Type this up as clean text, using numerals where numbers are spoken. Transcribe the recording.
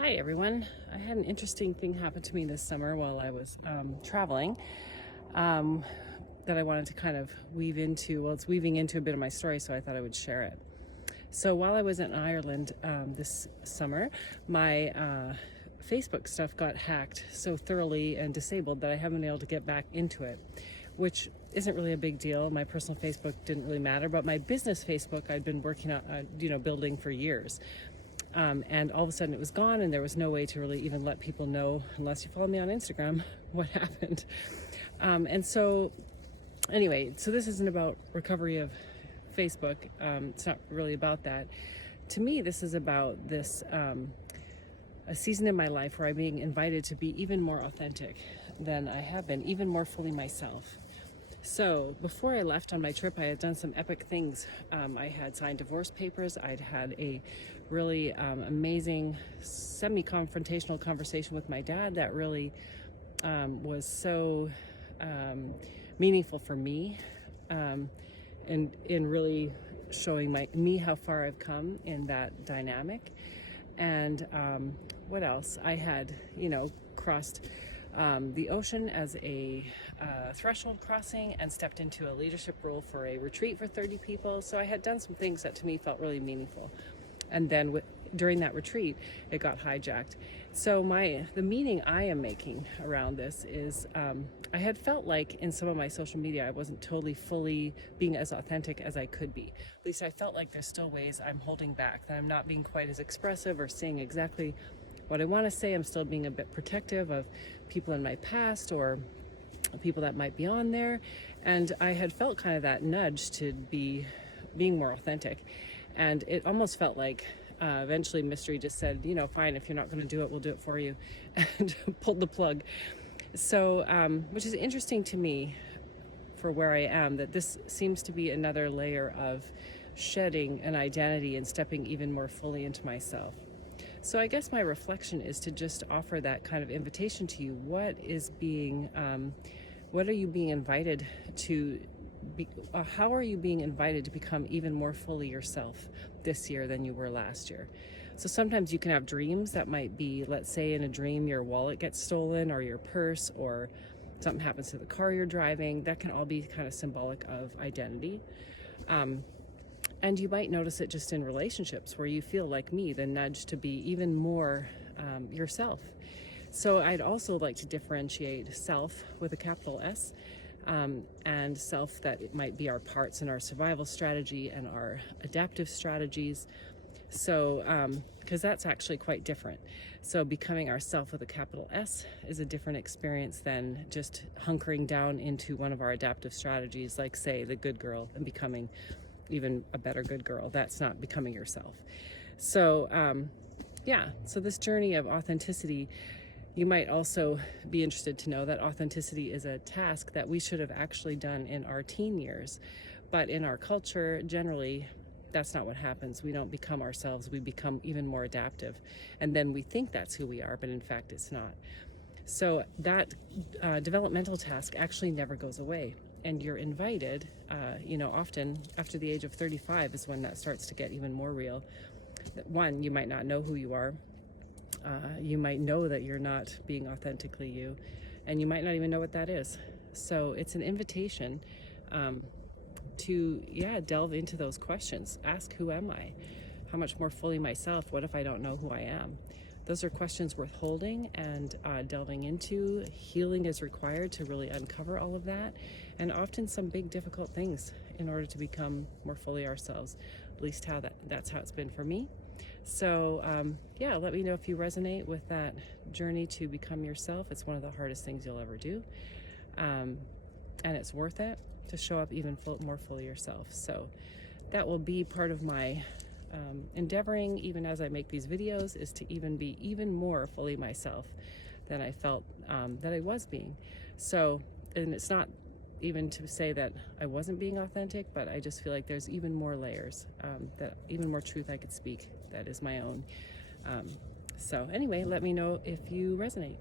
Hi everyone. I had an interesting thing happen to me this summer while I was traveling um, that I wanted to kind of weave into. Well, it's weaving into a bit of my story, so I thought I would share it. So while I was in Ireland this summer, my Facebook stuff got hacked so thoroughly and disabled that I haven't been able to get back into it, which isn't really a big deal. My personal Facebook didn't really matter, but my business Facebook I'd been working on, building for years. And all of a sudden it was gone, and there was no way to really even let people know, unless you follow me on Instagram, what happened. And so anyway, so this isn't about recovery of Facebook. It's not really about that. To me, this is about this a season in my life where I'm being invited to be even more authentic than I have been, even more fully myself. So before I left on my trip, I had done some epic things. I had signed divorce papers. I'd had a really amazing semi-confrontational conversation with my dad that really was so meaningful for me, and in really showing me how far I've come in that dynamic. And what else? I had, crossed the ocean as a threshold crossing and stepped into a leadership role for a retreat for 30 people. So I had done some things that to me felt really meaningful. And then during that retreat, it got hijacked. So the meaning I am making around this is I had felt like in some of my social media, I wasn't totally fully being as authentic as I could be. At least I felt like there's still ways I'm holding back, that I'm not being quite as expressive or saying exactly what I want to say. I'm still being a bit protective of people in my past or people that might be on there. And I had felt kind of that nudge to be being more authentic. And it almost felt like eventually Mystery just said, fine, if you're not going to do it, we'll do it for you, and pulled the plug. So, which is interesting to me for where I am, that this seems to be another layer of shedding an identity and stepping even more fully into myself. So I guess my reflection is to just offer that kind of invitation to you. What are you being invited to be, how are you being invited to become even more fully yourself this year than you were last year? So sometimes you can have dreams that might be, let's say in a dream, your wallet gets stolen or your purse, or something happens to the car you're driving. That can all be kind of symbolic of identity. And you might notice it just in relationships where you feel, like me, the nudge to be even more yourself. So I'd also like to differentiate self with a capital S, and self that it might be our parts in our survival strategy and our adaptive strategies. So, because that's actually quite different. So becoming ourself with a capital S is a different experience than just hunkering down into one of our adaptive strategies, like say the good girl, and becoming even a better good girl. That's not becoming yourself. So so this journey of authenticity, you might also be interested to know that authenticity is a task that we should have actually done in our teen years, but in our culture generally that's not what happens. We don't become ourselves, we become even more adaptive, and then we think that's who we are, but in fact it's not. So that developmental task actually never goes away. And you're invited, often after the age of 35 is when that starts to get even more real. One, you might not know who you are. You might know that you're not being authentically you, and you might not even know what that is. So it's an invitation to delve into those questions. Ask, who am I? How much more fully myself? What if I don't know who I am? Those are questions worth holding and delving into. Healing is required to really uncover all of that, and often some big difficult things in order to become more fully ourselves. At least that's how it's been for me. So let me know if you resonate with that journey to become yourself. It's one of the hardest things you'll ever do, and it's worth it to show up even more fully yourself. So that will be part of my endeavoring, even as I make these videos, is to even be even more fully myself than I felt that I was being. So, and it's not even to say that I wasn't being authentic, but I just feel like there's even more layers, that even more truth I could speak that is my own. So anyway, let me know if you resonate.